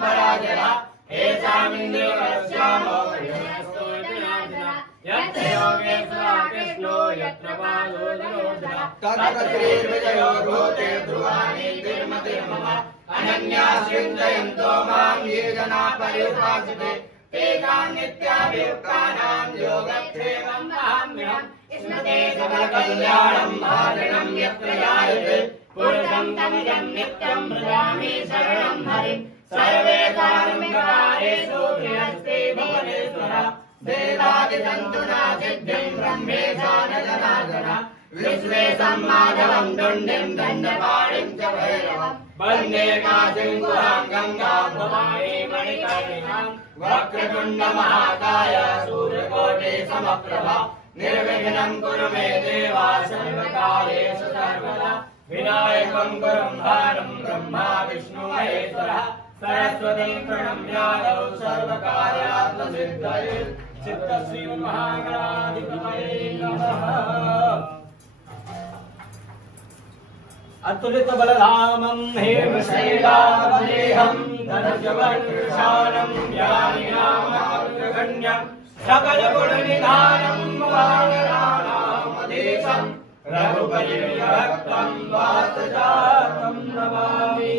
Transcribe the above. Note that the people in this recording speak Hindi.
पराजयः एषामिन्द्रियवरस्यामो यस्तु विनाशिनः यत्र योगेश्वरः कृष्णो यत्र पादोदरोधनः तत्र श्रीर्विजयो भूते ध्रुवाणि तिर्मतिर्मम अनन्याः चिन्तयन्तो मां ये जनाः पर्युपासते तेषां नित्याभियुक्तानां योगक्षेमं वहाम्यहम् स्मृते सकलकल्याणं भाजनं यत्र जायते पुरुषं तमिदं नित्यं भजामि शरणं हरिं सर्वे कारुण्यकारेषु गृहस्थे भुवनेश्वरः वेदादितन्तुना सिद्धिं ब्रह्मेशा न जनार्दनः विश्वेशं माधवं दुण्डिं दण्डपाणिं च भैरवम् वन्दे काशीं गुहां गङ्गां भवानी मणिकर्णिकां वक्रतुण्ड महाकाय सूर्यकोटिसमप्रभा निर्विघ्नं कुरु मे देव सर्वकार्येषु सर्वदा विनायकं गुरुं भारं ब्रह्मा विष्णु महेश्वरः सरस्वतीं प्रणम्यादौ सर्वकार्यार्थसिद्धये चित्तश्री महागणाधिपतये नमः। अतुलित बलधामं हेमशैलावदेहं धनुजवनकृशानं ज्ञानिनामाग्रगण्यं सकलगुणनिधानं वानराणामधीशं रघुपतिविरक्तं वातजातं नमामि।